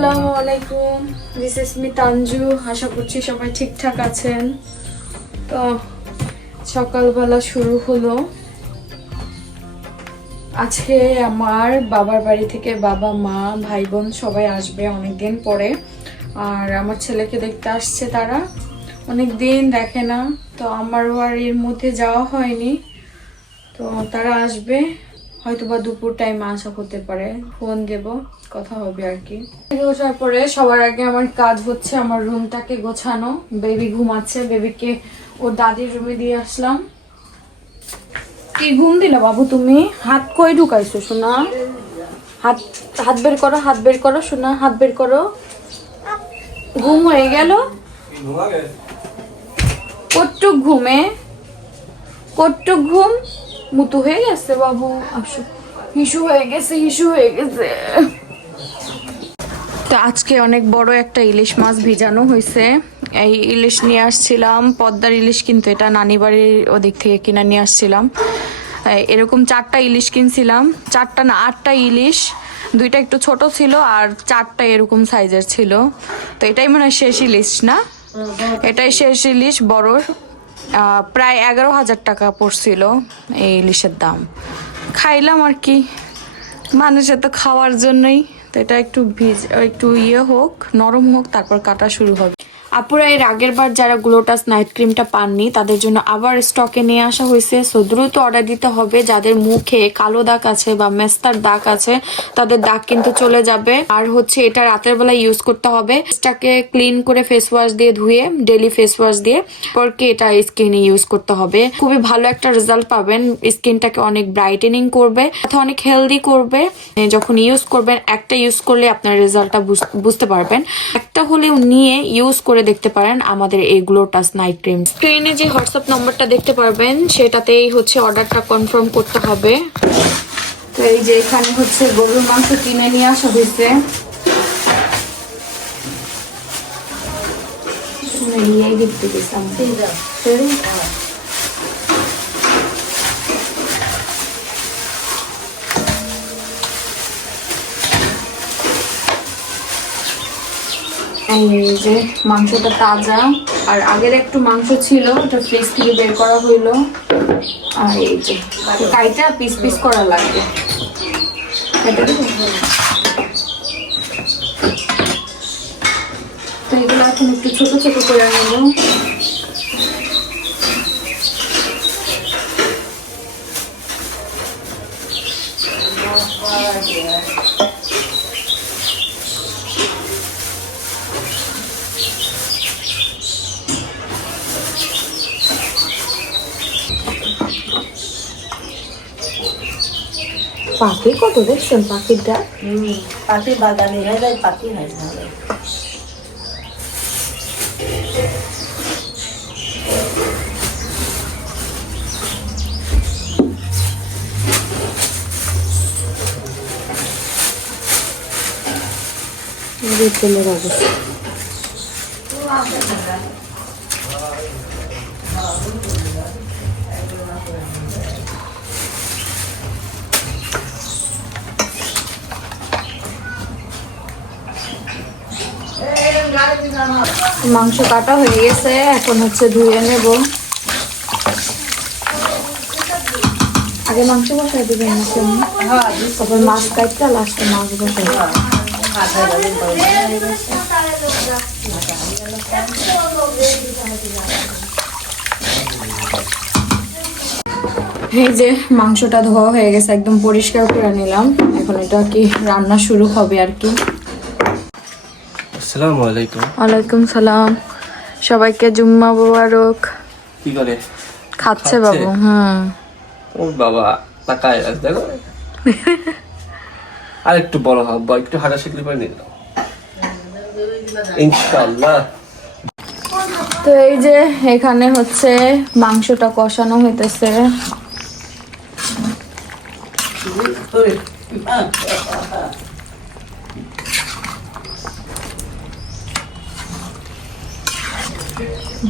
আসসালামু আলাইকুম, this is me Tanju. আশা করছি সবাই ঠিকঠাক আছেন। তো সকালবেলা শুরু হলো। আজকে আমার বাবার বাড়ি থেকে বাবা মা ভাই বোন সবাই আসবে অনেকদিন পরে। আর আমার ছেলেকে দেখতে আসছে তারা, অনেক দিন দেখে না। তো আমারও আর এর মধ্যে যাওয়া হয়নি। তো তারা আসবে, হয়তো বা দুপুর টাইমে আসা হতে পারে। ফোন দেব, কথা হবে আর কি। ওঠার পরে সবার আগে আমার কাজ হচ্ছে আমার রুমটাকে গোছানো। বেবি ঘুমাচ্ছে, বেবিকে ওর দাদির রুমে দিয়ে আসলাম। কি ঘুম দিলা বাবু তুমি? হাত কই ঢুকাইছো সোনা? হাত হাত বের করো, হাত বের করো সোনা, হাত বের করো। ঘুম হয়ে গেল? কটুক ঘুমে, কটুক ঘুম মুতু হয়ে গেছে বাবু। আসো, হিসু হয়ে গেছে, হিসু হয়ে গেছে। তো আজকে অনেক বড় একটা ইলিশ মাছ ভিজানো হয়েছে। এই ইলিশ নিয়ে আসছিলাম, পদ্মার ইলিশ, কিন্তু এটা নানি বাড়ির ওদিক থেকে কিনে নিয়ে আসছিলাম। এরকম 4টা ইলিশ কিনছিলাম, 4টা না 8টা ইলিশ, 2টা একটু ছোট ছিল আর 4টা এরকম সাইজের ছিল। তো এটাই মনে হয় শেষ ইলিশ না? এটাই শেষ ইলিশ বড়র। প্রায় 11,000 টাকা পড়ছিল এই ইলিশের দাম। খাইলাম আর কি, মানুষের তো খাওয়ার জন্যই। তো এটা একটু ইয়ে হোক, নরম হোক, তারপর কাটা শুরু হবে। আপুরা এর আগের বার যারা গ্লোটাস নাইট ক্রিমটা পাননি তাদের জন্য আবার স্টকে নিয়ে আসা হয়েছে। সো দ্রুত অর্ডার দিতে হবে। যাদের মুখে কালো দাগ আছে বা মেস্তার দাগ আছে তাদের দাগ কিন্তু চলে যাবে। আর হচ্ছে এটা রাতের বেলা ইউজ করতে হবে। এটাকে ক্লিন করে ফেস ওয়াশ দিয়ে ধুয়ে, ডেলি ফেস ওয়াশ দিয়ে পরকে এটা স্কিনে ইউজ করতে হবে। খুবই ভালো একটা রেজাল্ট পাবেন। স্কিনটাকে অনেক ব্রাইটেনিং করবে, অনেক হেলদি করবে। যখন ইউজ করবেন, একটা ইউজ করলে আপনার রেজাল্টটা বুঝতে পারবেন। একটা হলেও নিয়ে ইউজ করে দেখতে পারেন আমাদের এই গ্লোটাস নাইট ক্রিম। স্ক্রিনে যে হোয়াটসঅ্যাপ নম্বরটা দেখতে পারবেন সেটাতেই হচ্ছে অর্ডারটা কনফার্ম করতে হবে। তো এই যে এখানে হচ্ছে গরুর মাংস কিনে নিয়ে আসা হয়েছে। এই যে মাংসটা তাজা, আর আগের একটু মাংস ছিল, ওটা ফ্রিজ থেকে বের করা হইলো। আর এই যে কাইটা পিস পিস করা লাগবে। তো এগুলো এখন একটু ছোট ছোট করে নেব। পাখি কত দেখছেন? পাখির ডাক, পাখি বাগানে যায়, পাখি হয় না। বিকেলের অবস্থা। মাংস কাটা হয়ে গেছে, এখন হচ্ছে ধুয়ে নেব। আগে মাংস বসাই দিবেন নাকি? তারপর মাছ কাটতে লাস্টে মাছ বসাই। এই যে মাংসটা ধোয়া হয়ে গেছে, একদম পরিষ্কার করে নিলাম। এখন এটা কি রান্না শুরু হবে আর কি। আসসালামু আলাইকুম। ওয়ালাইকুম সালাম। সবাইকে জুম্মা মোবারক। কি করে খাচ্ছে বাবু? ও বাবা, তাকায় আজ দেখো। আর একটু বড় হব, একটু হাঁটা শিখলে পরে নিলাম ইনশাআল্লাহ। তো এই যে এখানে হচ্ছে মাংসটা কষানো হইতেছে।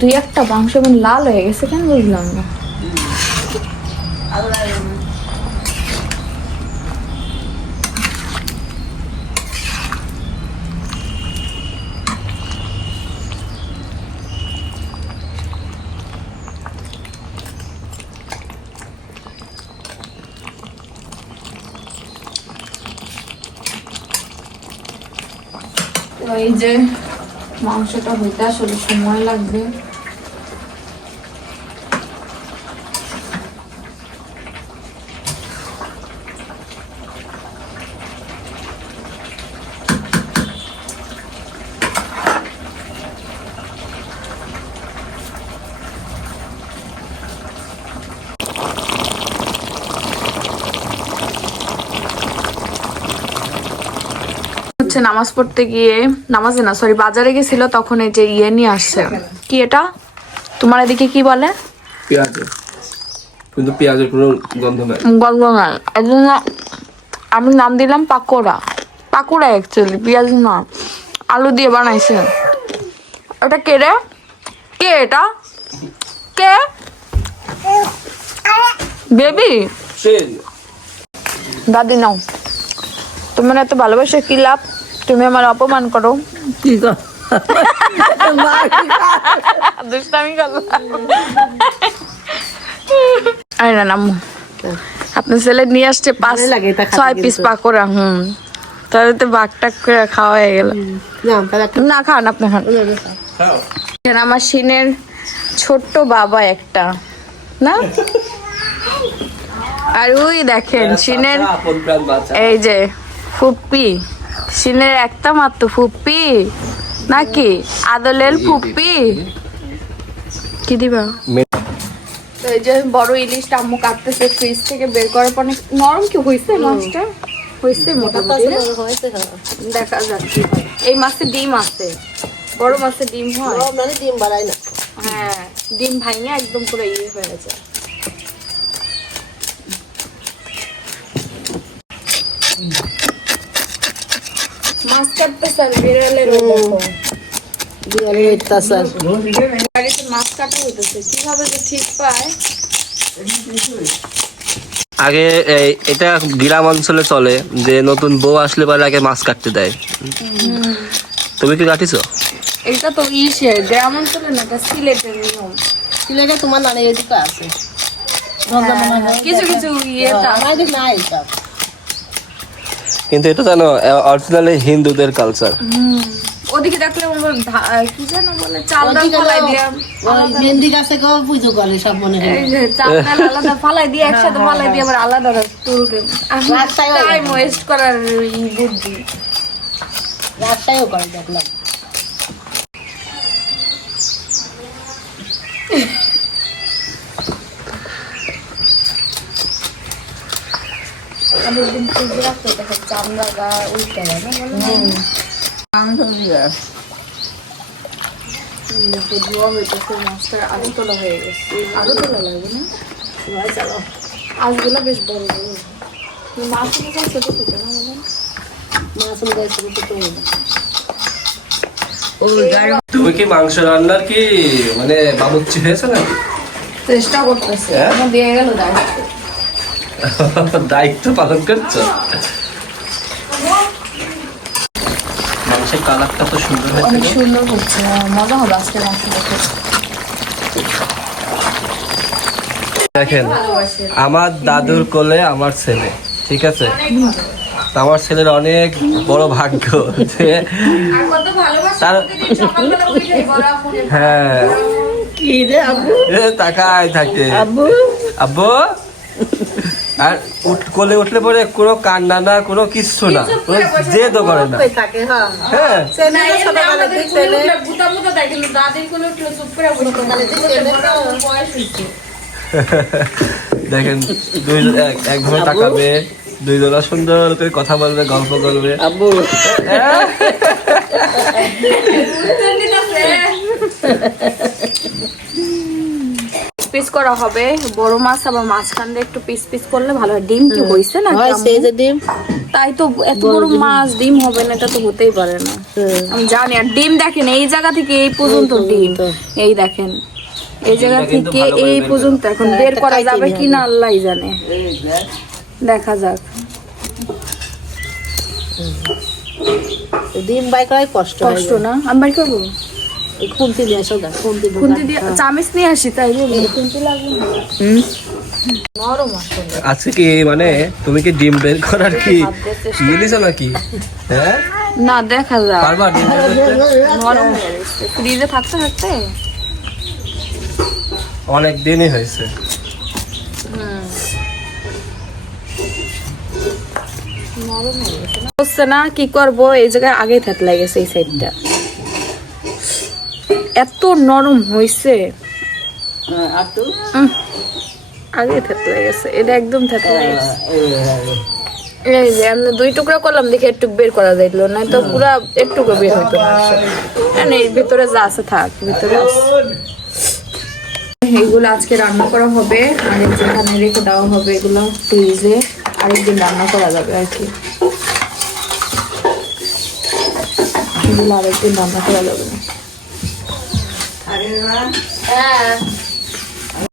দুই একটা মাংস লাল হয়ে গেছে, কেন বুঝলাম না। তো এই যে মাংসটা হইতে আসলে সময় লাগবে। হচ্ছে নামাজ পড়তে গিয়ে, নামাজে না সরি বাজারে গেছিল, তখন এই যে ইয়ে নিয়ে আসছে। কি এটা তোমার এদিকে কি বলে? পেঁয়াজ, কিন্তু পেঁয়াজের কোনো গন্ধ নাই। গন্ধ নাই, এই জন্য আমি নাম দিলাম পাকোড়া। পাকোড়া অ্যাকচুয়ালি পেঁয়াজ না, আলু দিয়ে বানাইছে। এটা কে রে? কে এটা? কে বেবি? দাদি নাও, তোমার এত ভালোবাসা কি লাভ? তুমি আমার অপমান করো। কি কর দুষ্টামি করো। আরে না নাম, আপনার ছেলে নিয়ে আসছে 5-6 পিস পাকোড়া। তাহলে তো বাঘ টাক করে খাওয়া হয়ে গেল। না খান, আপনি খান। আমার সিনের ছোট্ট বাবা একটা না, আর ওই দেখেন সিনের এই যে ফুপ্পি, সিনের একটা মাত্র ফুপ্পি নাকি আদলের ফুপ্পি। কি দিবা? তো এই যে বড় ইলিশটা আম্মু কাটতেছে ফ্রিজ থেকে বের করার পর। নরম কি হয়েছে মাছটা? হয়েছে মোটামুটি, দেখা যাক কি হয়। এই মাছে ডিম আছে, বড় মাছে ডিম হয় মানে ডিম বাড়াই না। হ্যাঁ, ডিম ভাঙে একদম পুরো ইয়ে হয়ে গেছে। মাছ কাটতেছেন বিড়ালের বাড়িতে মাছ কাটা হইতেছে, কিভাবে যে ঠিক পায়। আগে এটা গ্রাম অঞ্চলে চলে যে নতুন বউ আসলে পরে আগে মাছ কাটতে দেয়। তুমি কি কাটিছো? এটা তো ইসে গ্রাম অঞ্চলে না, এটা সিলেটের নিয়ম। সিলেটে তোমার নানি এদিকে আছে, কিছু কিছু ইয়েটা আমাদের নাই সব। কিন্তু এটা জানো অরিজিনালি হিন্দুদের কালচার। ওদিকে দেখলে কি যেন বলে, চাল ডাল ফালাই দিয়া, মেহেন্দি গাছে কেউ পুজো করে সব মনে হয়। এই যে চাল ডাল আলাদা ফালাই দিয়ে একসাথে ফালাই দিয়ে আবার আলাদা তুলতে। টাইম ওয়েস্ট করার বুদ্ধি রাস্তায়ও করে দেখলাম। চামড়া গা উল্টে গেল মাছটা আলু তোলা হয়ে গেছে। আলু তোলা লাগবে না, আজগুলো বেশ বড় বড় মাছ, ছোট ছোট না বলেন। মাছ অনুযায়ী ছোট ছোট তুমি কি মাংস রান্নার কি মানে বাবুর্চি হয়েছে না? চেষ্টা করতেছে, দিয়ে গেল দায়িত্ব। দায়িত্ব পালন করছো। মাংসের কালারটা তো সুন্দর হয়েছে। অনেক সুন্দর হচ্ছে, মজা হবে আজকে মাংস দেখে। দেখেন আমার দাদুর কোলে আমার ছেলে, ঠিক আছে? আমার ছেলের অনেক বড় ভাগ্য যে তার, হ্যাঁ কি রে আব্বু, তাকায় থাকে আব্বু আব্বু। আর কোলে উঠলে পরে কোনো কান্না না, কোনো কিচ্ছু না, কোনো জেদও করে না। থাকে। হ্যাঁ হ্যাঁ দেখেন একভাবে তাকাবে, দুইজনা সুন্দর করে কথা বলবে, গল্প করবে। আব্বু পিস করা হবে বড় মাছ, আবার মাঝখান দিয়ে একটু পিস পিস করলে ভালো হয়। ডিম কি হইছে না? সেই যে ডিম, তাই তো এত বড় মাছ ডিম হবে না, এটা তো হতেই পারে না। আমি জানি। আর ডিম দেখেন এই জায়গা থেকে এই পর্যন্ত ডিম, এই দেখেন এই জায়গা থেকে এই পর্যন্ত। এখন বের করা যাবে কিনা আল্লাহই জানে, দেখা যাক। ডিম বাই করাই কষ্ট কষ্ট না? আমি বাই করবো, খুন্তি নিয়ে আসো, খুন্তি খুন্তি দিয়ে চামিচ নিয়ে আসি, তাই খুন্তি লাগবে না। নরম আসলে। আজকে কি মানে তুমি কি ডিম বের করার কি জিনিস নাকি? হ্যাঁ না দেখা যায় পারবা ডিম বের করতে? নরম হয়ে গেছে ফ্রিজে থাকতে থাকতে। অনেক দিনই হয়েছে। হচ্ছে না, কি করবো, এই জায়গায় আগে থেতলা গেছে এই সাইডটা, এত নরম হয়েছে আর তো আগে থেতলা গেছে, এটা একদম থেতলা গেছে। এই যে আমরা 2 টুকরা করলাম দেখে একটু বের করা যাইলো, না তো পুরা একটু বের হইতো না। মানে ভিতরে যা আছে থাক ভিতরে। এইগুলো আজকে রান্না করা হবে আর যেখানে রেখে দেওয়া হবে এগুলো ফ্রিজে, আরেকদিন রান্না করা যাবে আর কি। এগুলো আরেকদিন রান্না করা যাবে না।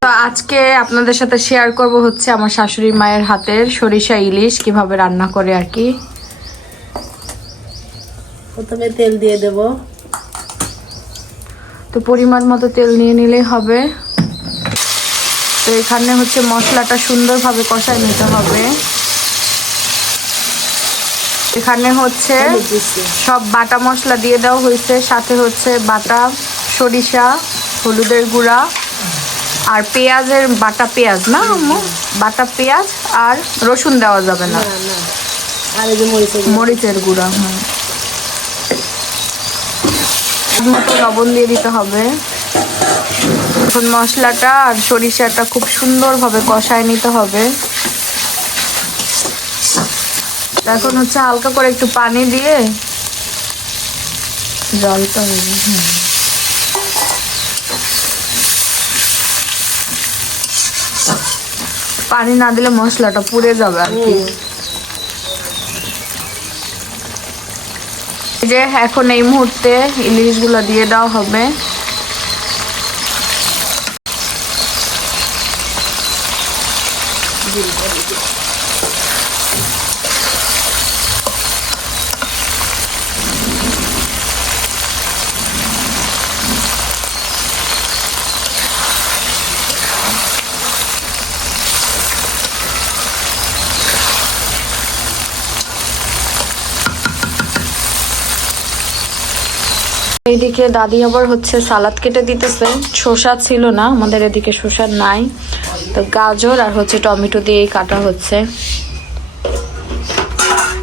তো আজকে আপনাদের সাথে শেয়ার করব হচ্ছে আমার শাশুড়ি মায়ের হাতের সরিষা ইলিশ কিভাবে রান্না করে আর কি। প্রথমে তেল দিয়ে দেব। তো পরিমাণ মতো তেল নিয়ে নিলেই হবে। তো এখানে হচ্ছে মশলাটা সুন্দরভাবে কষায় নিতে হবে। এখানে হচ্ছে সব বাটা মশলা দিয়ে দেওয়া হয়েছে, সাথে হচ্ছে বাটা সরিষা, হলুদের গুঁড়া আর পেঁয়াজের বাটা পেঁয়াজ, না আম্মু? বাটা পেঁয়াজ আর রসুন দেওয়া যাবে না, আর এই যে মরিচের গুঁড়া। মতো লবণ দিয়ে দিতে হবে। এখন মশলাটা আর সরিষাটা খুব সুন্দরভাবে কষায় নিতে হবে। এখন হচ্ছে হালকা করে একটু পানি দিয়ে জলটা পানি না দিলে মশলাটা পুড়ে যাবে আর কি। যে এখন এই মুহূর্তে ইলিশগুলো দিয়ে দেওয়া হবে। এইদিকে দাদি আবার হচ্ছে সালাদ কেটে দিতেছে। শসা ছিল না আমাদের এদিকে, শসা নাই, তো গাজর আর হচ্ছে টমেটো দিয়েই কাটা হচ্ছে।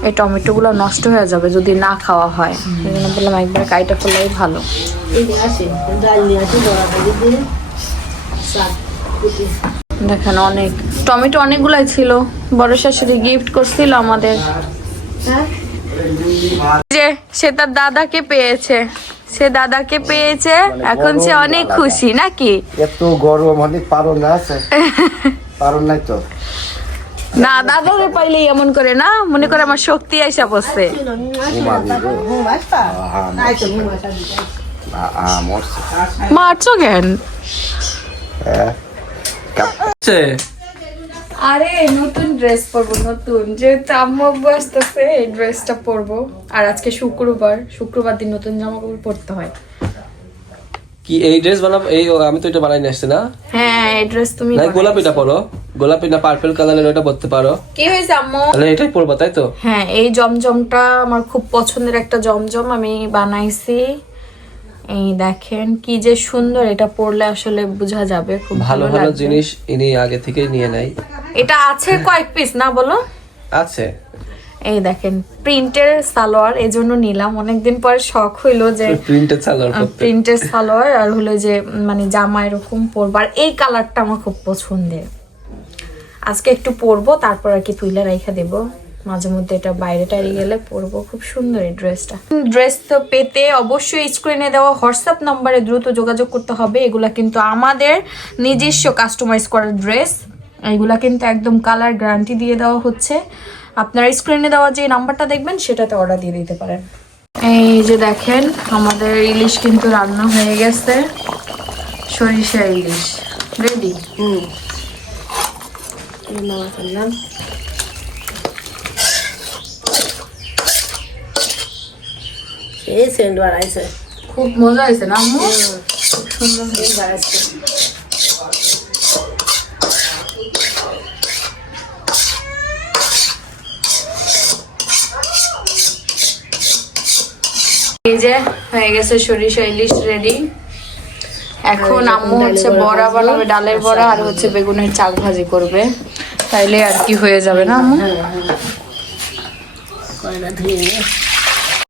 এই টমেটোগুলো নষ্ট হয়ে যাবে যদি না খাওয়া হয়, এই জন্য বললাম একবার কাইটা ফেললেই ভালো। দেখেন অনেক টমেটো, অনেকগুলাই ছিল, বড় শাশুড়ি গিফট করছিল আমাদের। যে সে তার দাদাকে পেয়েছে, সে দাদাকে পেয়েছে, এখন সে অনেক খুশি নাকি? এত গরম অনেক পারো না আছে পারো নাই তো না, দাদাকে পাইলেই এমন করে না, মনে করে আমার শক্তি আইসা পড়ছে। মারছো কেন? আরে নতুন ড্রেস পরবো, নতুন যেহেতু আম্মু আব্বু আসতেছে এই ড্রেসটা পরবো। আর আজকে শুক্রবার দিন নতুন জামা কাপড় পরতে হয়। কি এই ড্রেস বানাবো? এই আমি তো এটা বানাই নিয়ে আসছি না? হ্যাঁ এই ড্রেস তুমি না, গোলাপিটা পরো, গোলাপি না পার্পল কালারের ওটা পরতে পারো। কি হয়েছে আম্মু? তাহলে এটাই পরবো তাই তো? হ্যাঁ এই জমজমটা আমার খুব পছন্দের একটা জমজম, আমি বানাইছি। এই দেখেন কি যে সুন্দর, এটা পরলে আসলে বোঝা যাবে, খুব ভালো ভালো লাগবে। জিনিস ইনি আগে থেকেই নিয়ে নেয়। এটা আছে কয়েক পিস না বলো? আছে। এই দেখেন প্রিন্টের সালোয়ার, এজন্য নিলাম, অনেকদিন পরে শখ হইলো যে প্রিন্টেড সালোয়ার পরতে। প্রিন্টের সালোয়ার আর হলো যে মানে জামা এরকম পরবো, আর এই কালারটা আমার খুব পছন্দের। আজকে একটু পরবো, তারপর আর কি তুইলে রাইখা দেবো, মাঝে মধ্যে এটা বাইরে টাইরে গেলে পরবো। খুব সুন্দর এই ড্রেসটা। ড্রেস তো পেতে অবশ্যই স্ক্রিনে দেওয়া হোয়াটসঅ্যাপ নম্বরে দ্রুত যোগাযোগ করতে হবে। এগুলা কিন্তু আমাদের নিজস্ব কাস্টমাইজ করা ড্রেস, এগুলা কিন্তু একদম কালার গ্যারান্টি দিয়ে দেওয়া হচ্ছে। আপনারা স্ক্রিনে দেওয়া যে নাম্বারটা দেখবেন সেটাতে অর্ডার দিয়ে দিতে পারেন। এই যে দেখেন আমাদের ইলিশ কিন্তু রান্না হয়ে গেছে, সরিষা ইলিশ রেডি। এই সেন্ট বাড়াইছে, খুব মজা হয়েছে না আম্মু? খুব সুন্দর বাড়াইছে। এই যে হয়ে গেছে সরিষা ইলিশ রেডি। এখন আম্মু হচ্ছে বড়া বানাবে, ডালের বড়া, আর হচ্ছে বেগুনের চাক ভাজি করবে, তাইলে আর কি হয়ে যাবে না আম্মু? কয়লা ধুয়ে নে।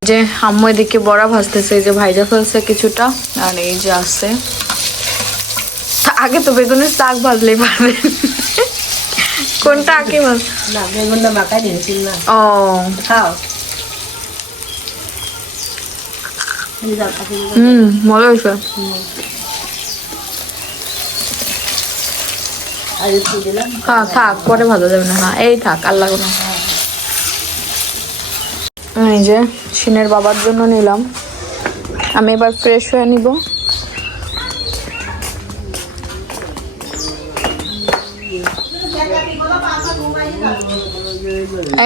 যে আম্মু এদিকে বড়া ভাজতেছে, এই যে ভাইজা ফেলছে কিছুটা, আর এই যে আছে। আগে তো বেগুনের চাক ভাজলেই পারবে। কোনটা আগে ভাজ? না বেগুনটা মাখাই দিয়েছিল না। ও খাও। মজা হয়েছে। আর একটু দিলাম। হ্যাঁ থাক, পরে ভালো যাবে না। হ্যাঁ এই থাক, আর লাগবে না। এই যে সিনের বাবার জন্য নিলাম, আমি এবার ফ্রেশ হয়ে নিব।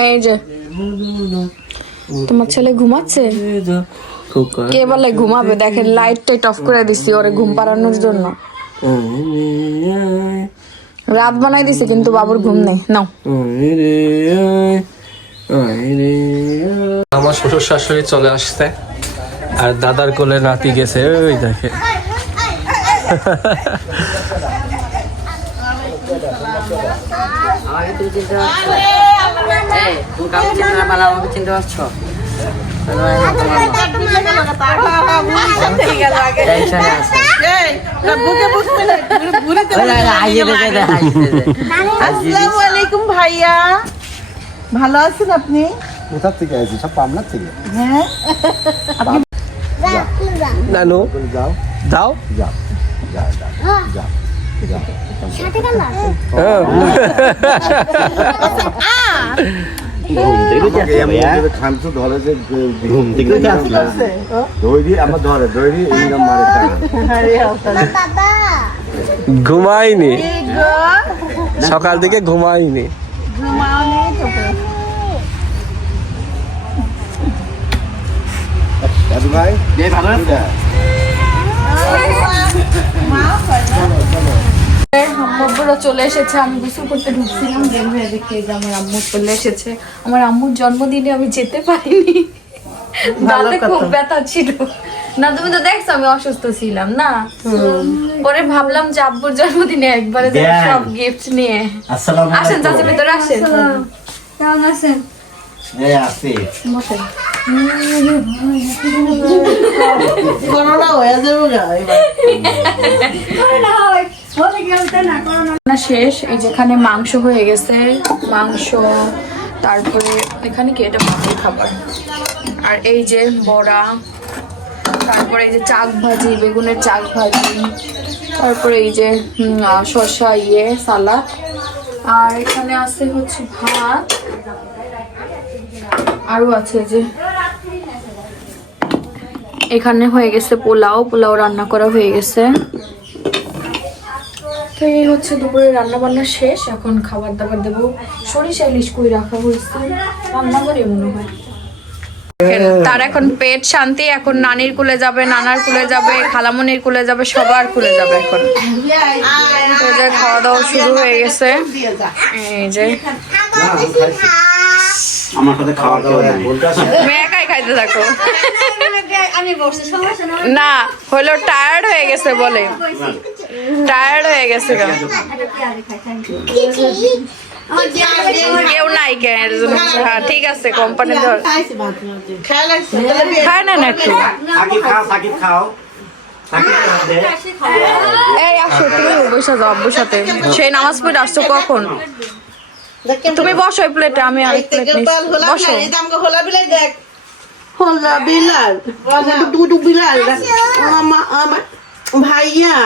এই যে তোমার ছেলে ঘুমাচ্ছে। কে বলে ঘুমাবে? দেখেন লাইট টাইট অফ করে দিছি ওরে ঘুম পাড়ানোর জন্য। রাত বানাই দিছে কিন্তু বাবুর ঘুম নেই। নাও আমার শ্বশুর শাশুড়ি চলে আসছে, আর দাদার কোলে নাতি গেছে, ওই দেখে। আসসালামু আলাইকুম ভাইয়া, ভালো আছেন আপনি? কোথা থেকে আইছি? সব পাবনা থেকে। হ্যাঁ, নানু যাও যাও। যাও যাও যাও যাও যাও। খামছো ধরে যে ঘুম থেকে দৌড়ি আমার ধরে দৌড়ি এই নাম মারে ঘুমাইনি, সকাল থেকে ঘুমাইনি। দাদু ভাই ভালো আছে? আম্মুরা চলে এসেছে, আমি গোসল করতে ঢুকছিলাম, বের হয়ে দেখি যে আমার আম্মু চলে এসেছে। আমার আম্মুর জন্মদিনে আমি যেতে পারিনি, দাঁতে খুব ব্যথা ছিল। না তুমি তো দেখছো আমি অসুস্থ ছিলাম না, পরে ভাবলাম যে আব্বুর জন্মদিনে একবারে যাবো সব গিফট নিয়ে। আসেন চাচা, ভিতরে আসেন। কেমন আছেন? বসেন। করোনা হয়ে যাবে গা এবার। না শেষ, এই যেখানে মাংস হয়ে গেছে, মাংস, তারপরে এখানে কি এটা মাছের খাবার, আর এই যে বড়া, তারপরে এই যে চাক ভাজি, বেগুনের চাক ভাজি, তারপরে এই যে শসা সালাদ, আর এখানে আছে হচ্ছে ভাত, আরো আছে যে এখানে হয়ে গেছে পোলাও রান্না করা হয়ে গেছে। তো এই হচ্ছে দুপুরে রান্না বান্না শেষ, এখন খাবার দাবার দেবো। সরিষা ইলিশ কই রাখা হয়েছে রান্না করে মনে হয়। তার এখন পেট শান্তি, এখন নানির কুলে যাবে, নানার কুলে যাবে, খালামনির কুলে যাবে, সবার কুলে যাবে এখন। এই যে খাওয়া দাওয়া শুরু হয়ে গেছে, এই যে আমার সাথে খাওয়া দাওয়া তুমি একাই খাইতে থাকো। না হলো টায়ার্ড হয়ে গেছে বলে, টায়ার্ড হয়ে গেছে গা। কেউ নাই কেন? হ্যাঁ ঠিক আছে, কোম্পানি ধর খায় না না একটু। এই আসো তুমি বসে যাও আব্বুর সাথে, সেই নামাজ পড়ে আসছো কখন? তুমি বসো এই প্লেটে, আমি আরেক প্লেট নিই, বসো। হোলা বিলাল দেখ, হোলা বিলাল, দুদু বিলাল, আমার ভাইয়া,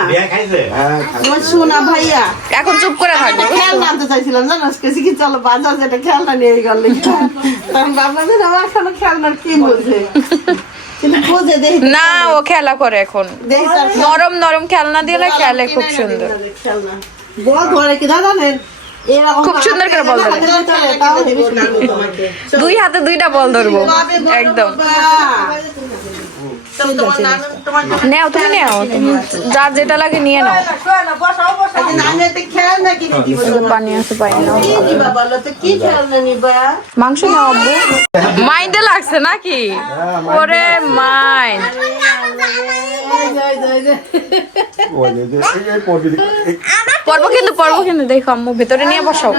আমার সোনা ভাইয়া। এখন চুপ করে থাকবে। খেলনা আনতে চাইছিলাম জানাস, কেছি কি চলো বাজার যেটা খেলনা নিয়ে গেল, কারণ বাবা যেন আমার এখনো খেলনার কি বলছে, কিন্তু বোঝে দেখি না, ও খেলা করে এখন, নরম নরম খেলনা দিয়ে খেলে খুব সুন্দর। খেলনা বল ধরে কি দাদা নেন, খুব সুন্দর করে বল ধরে, দুই হাতে দুইটা বল ধরবো একদম। তোমার নানু তোমার নেও তুমি নেও, তুমি যার যেটা লাগে নিয়ে নাও। নানু একটা খেলনা কিনে দিব তোমার। পানি আছে পাই নাও। কি নিবা বলো তো, কি খেলনা নিবা? মাংস নাও আব্বু। মাইন্ডে লাগছে নাকি? ওরে মাইন্ড। পর্ব কিন্তু দেখো আম্মু ভেতরে নিয়ে বসাও।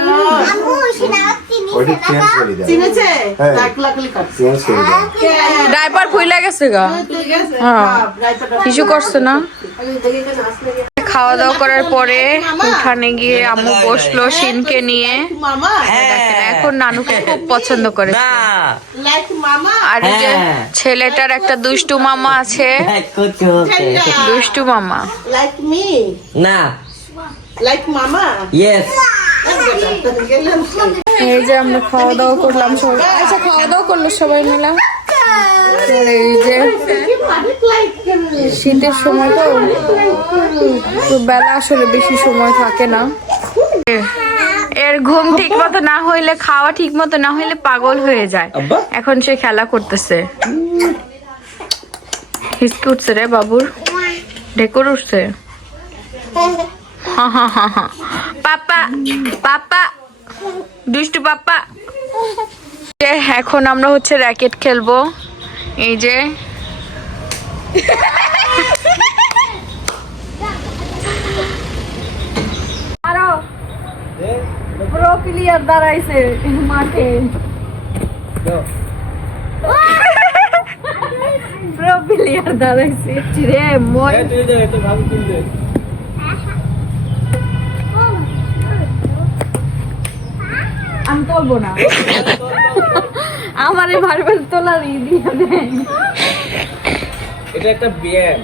চিনেছে? লাকলি কাটছে। ডাইপার ফুইলা গেছে গা। ঠিক আছে। হ্যাঁ। রাইপাটা কিছু করছে না। খাওয়া দাওয়া করার পরে উঠানে গিয়ে আম্মু বসলো শিনকে নিয়ে। মামা দেখেন এখন নানুকে খুব পছন্দ করে। না লাইক মামা আর এই যে ছেলেটার একটা দুষ্টু মামা আছে, দুষ্টু মামা। লাইক মি না লাইক মামা ইয়েস এই যে আমরা খাওয়া দাওয়া করলাম সবাই। আচ্ছা খাওয়া দাওয়া করলো সবাই মিলে। এই যে শীতের সময় তো বেলা আসলে বেশি সময় থাকে না। এর ঘুম ঠিক মতো না হইলে, খাওয়া ঠিক মতো না হইলে পাগল হয়ে যায়। আব্বা এখন সে খেলা করতেছে। হিসকে উঠছে রে বাবুর, ঢেকুর উঠছে। পাপা পাপা দুষ্টু পাপা। এখন আমরা হচ্ছে র্যাকেট খেলবো। এই যে আরো প্রো প্লেয়ার দাঁড়াইছে মাঠে। প্রো প্লেয়ার দাঁড়াইছে রে মই। আমি তুলবো না, আমার এই মার্বেল তোলার দিয়ে দেন। এটা একটা ব্যায়াম।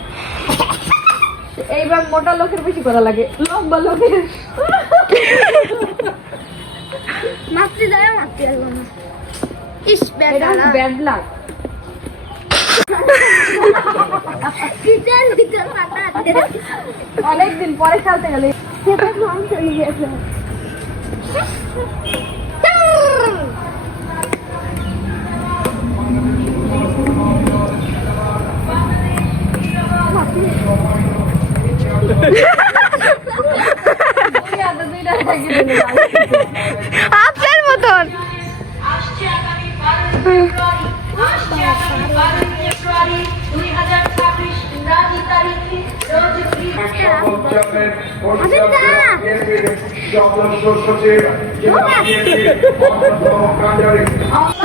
এইবার মোটা লোকের বেশি করা লাগে, লম্বা লোকের মাতৃ দ্বারা মাতৃ আসবো না। ইস এটা ব্যাড লাক। টিচার টিচার পাতা আছে। অনেকদিন পরে খেলতে গেলে সেটা নাম চলে গেছে। আপনার মতন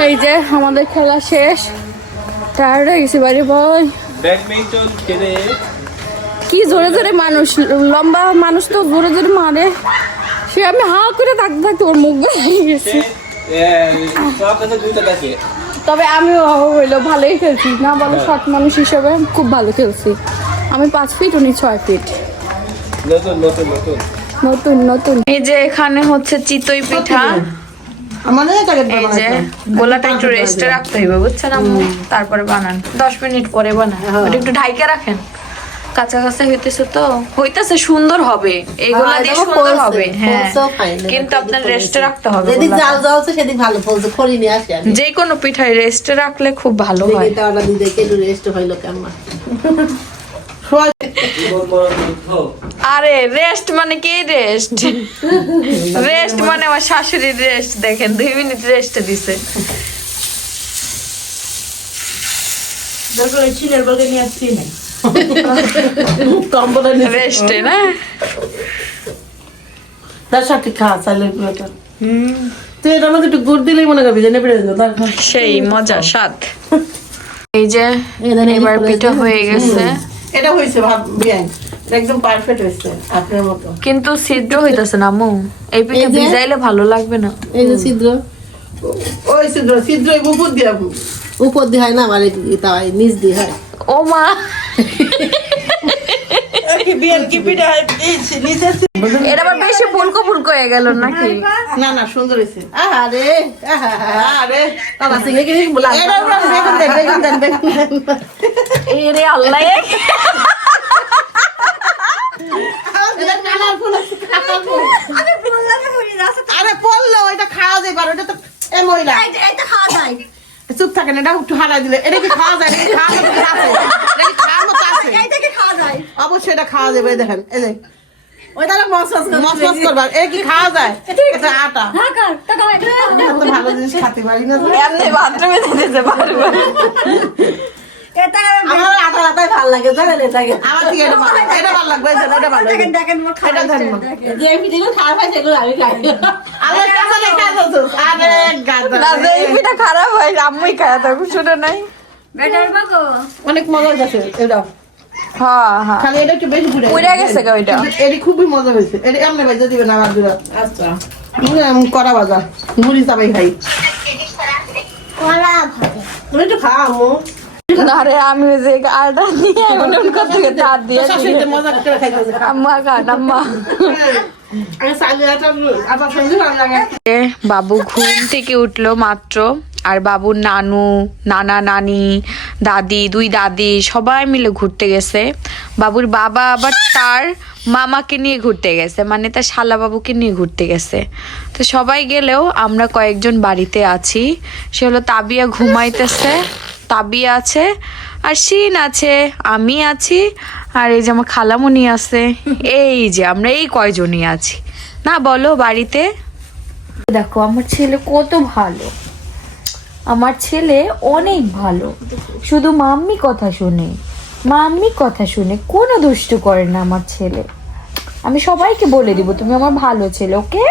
এই যে আমাদের খেলা শেষ, টায়ার্ড হয়ে গেছি বাড়ি ভাই। ব্যাডমিন্টন খেলে কি জোরে জোরে মানুষ, লম্বা মানুষ তো জোরে জোরে মারে। সে আমি হা করে থাকতে থাকতে ওর মুখ বেরিয়ে গেছে। সব কাছে দুইটা কাছে তবে আমি হইলো ভালোই খেলছি না বলো, শর্ট মানুষ হিসেবে খুব ভালো খেলছি। আমি 5 ফিট উনি 6 ফিট। নতুন নতুন নতুন নতুন নতুন। এই যে এখানে হচ্ছে চিতই পিঠা। আমাদের টাকা এই যে গোলাটা একটু রেস্টে রাখতে হইবে বুঝছেন আম্মু, তারপরে বানান 10 মিনিট পরে বানান। ওটা একটু ঢাইকা রাখেন, কাঁচা কাঁচা হইতেছে তো হইতেছে, সুন্দর হবে এইগুলা দিয়ে, সুন্দর হবে। হ্যাঁ কিন্তু আপনার রেস্টে রাখতে হবে। যেদিক জাল জ্বলছে সেদিক ভালো ফলছে, খড়ি নিয়ে আসি আমি। যে কোনো পিঠাই রেস্টে রাখলে খুব ভালো হয়। দেখি তাওয়াটা দিতে একটু রেস্ট হইলো কেমন। আরে রেস্ট মানে কি রেস্ট? রেস্ট মানে আমার শাশুড়ির রেস্ট। দেখেন 2 মিনিট রেস্ট দিছে। দরকার ছিলের বলকে নিয়ে আসছি না। কম্বল নিয়ে রেস্টে না তার সাথে খাওয়া চাইলে পুরোটা। তুই এটা আমাকে একটু গুড় দিলেই মনে করবি জেনে পেরে যেত। সেই মজা স্বাদ। এই যে এবার পিঠা হয়ে গেছে, এটা হয়েছে ভাব বিয়ান, একদম পারফেক্ট হয়েছে আপনার মতো। কিন্তু ছিদ্র হইতাছে না আম্মু। এই পিঠা ভিজাইলে ভালো লাগবে না। এই যে ছিদ্র, ওই ছিদ্র ছিদ্র উপর দিয়ে, উপর দিয়ে হয় না আমার তাই নিচ দিয়ে হয়। ও মা বিয়ান কি পিঠা নিচে এটা আবার বেশি ফুলকো ফুলকো হয়ে গেল নাকি? না না সুন্দর হয়েছে। আরে আরে বাবা সিঙ্গে কি বলা, এটা বেগুন দেন বেগুন দেন বেগুন দেন। এরে আল্লাহ, এটা কালারফুল আছে, কালারফুল। আরে পড়লো ওইটা খাওয়া যায় পারো, এটা তো এ মহিলা এটা খাওয়া যায়। চুপ থাক। থাকেন, এটা একটু হারাই দিলে। এটা কি খাওয়া যায়? এটা কি খাওয়ার মতো আছে? এটা কি খাওয়ার মতো আছে? অবশ্যই এটা খাওয়া যাবে, এই দেখেন, এই যে। মস মস করবার, এ কি খাওয়া যায়? এটা আটা। এত ভালো জিনিস খেতে পারি না। এমনি বাথরুমে যেতে পারবে। আমার আটা আটাই ভালো লাগে, জানেন এটাকে। আমার থেকে এটা ভালো, এটা ভালো লাগবে, এটা ভালো লাগবে। এটা ধরুন। যে পিঠেগুলো খাওয়া হয় সেগুলো আমি খাই। আরে কাঁচা লেখা আছে। আরে গাদা। না যে এই পিঠা খারাপ হয় আম্মুই খায় তখন শুনে নাই। অনেক মজা হয়েছে এটা। হ্যাঁ হ্যাঁ খালি এটা একটু বেশি পুড়ে পুড়ে গেছে গো ওইটা। এটি খুবই মজা হয়েছে। এটা এমনি ভেজে দিবেন আমার দুরা। আচ্ছা। কড়া ভাজা মুড়ি চাবাই খাই। তুমি একটু খাও। আরে আমি ওই যে আটা নিয়ে উনুন করতে গেছে হাত দিয়ে শাশুড়িতে মজা করে খাইতেছে। আম্মা খান আম্মা। আমি সাইলে আটা সঙ্গে এ, বাবু ঘুম থেকে উঠলো মাত্র, আর বাবুর নানু নানা নানি দাদি দুই দাদি সবাই মিলে ঘুরতে গেছে। বাবুর বাবা আবার তার মামাকে নিয়ে ঘুরতে গেছে, মানে তার শালা বাবুকে নিয়ে ঘুরতে গেছে। তো সবাই গেলেও আমরা কয়েকজন বাড়িতে আছি। সে হলো তাবিয়া ঘুমাইতেছে, তাবিয়া আছে, আর শিন আছে, আমি আছি, আর এই যে আমার খালামুনি আছে। এই যে আমরা এই কয়জনই আছি না, বলো বাড়িতে। দেখো আমার ছেলে কত ভালো, আমার ছেলে অনেক ভালো, শুধু মাম্মি কথা শুনে, মাম্মি কথা শুনে, কোনো দুষ্টু করে না আমার ছেলে। আমি সবাইকে বলে দিব তুমি আমার ভালো ছেলে। ওকে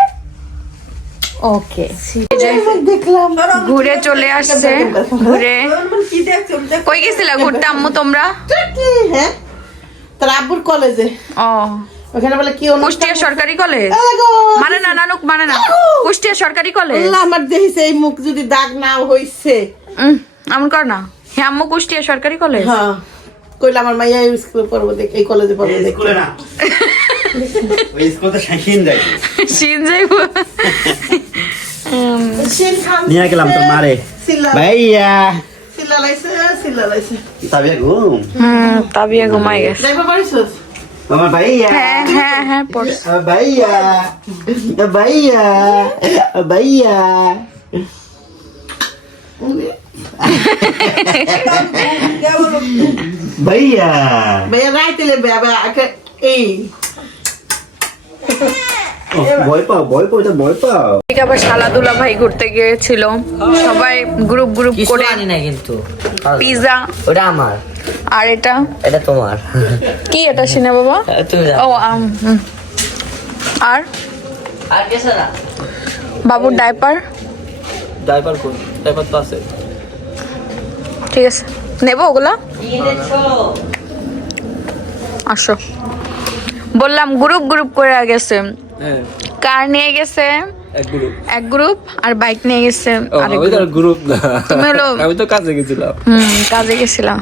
ওকে। দেখলাম ঘুরে চলে আসছে, ঘুরে কই গেছিলা ঘুরতে আম্মু তোমরা? হ্যাঁ তোর আব্বুর কলেজে, ও ওখানে বলে কি কুষ্টিয়া সরকারি কলেজ মানে না, নানুক মানে না, কুষ্টিয়া সরকারি কলেজ। আমার দেখিছে এই মুখ যদি দাগ না হইছে। এমন কর না। হ্যাঁ আম্মু কুষ্টিয়া সরকারি কলেজ। হ্যাঁ কইলে আমার মাইয়া এই স্কুলে পড়বো, দেখ এই কলেজে পড়বো। দেখ স্কুলে না, ওই স্কুলে শাসিন দেয়। শিন যাইব। নিয়ে গেলাম তোর মারে ভাইয়া সিল্লালাইছে তবে ঘুম তাবিয়া ঘুমাই গেছে। যাইবা পারিছস? আমার ভাইয়া হ্যাঁ হ্যাঁ হ্যাঁ পড়ছে। ভাইয়া ভাইয়া ভাইয়া ভাইয়া ভাইয়া রাইতেলে বাবা এই ভয় পাও, ভয় পাও, এটা ভয় পাও। ঠিক আবার শালাদুলা ভাই ঘুরতে গিয়েছিল, সবাই গ্রুপ গ্রুপ করে জানি না কিন্তু পিজা। ওটা আমার, আর এটা এটা তোমার। কি এটা সিনা বাবা? তুমি ও আর আর কে সারা বাবুর ডাইপার। ডাইপার কোন? ডাইপার তো আছে। ঠিক আছে নেবো ওগুলা। আসো বললাম গ্রুপ গ্রুপ করে গেছে। হ্যাঁ কার নিয়ে গেছে এক গ্রুপ। এক গ্রুপ, আর বাইক নিয়ে গেছে ও আরেক ওই গ্রুপ। গ্রুপ না, তুমি হলো আমি তো কাজে গেছিলাম। কাজে গেছিলাম।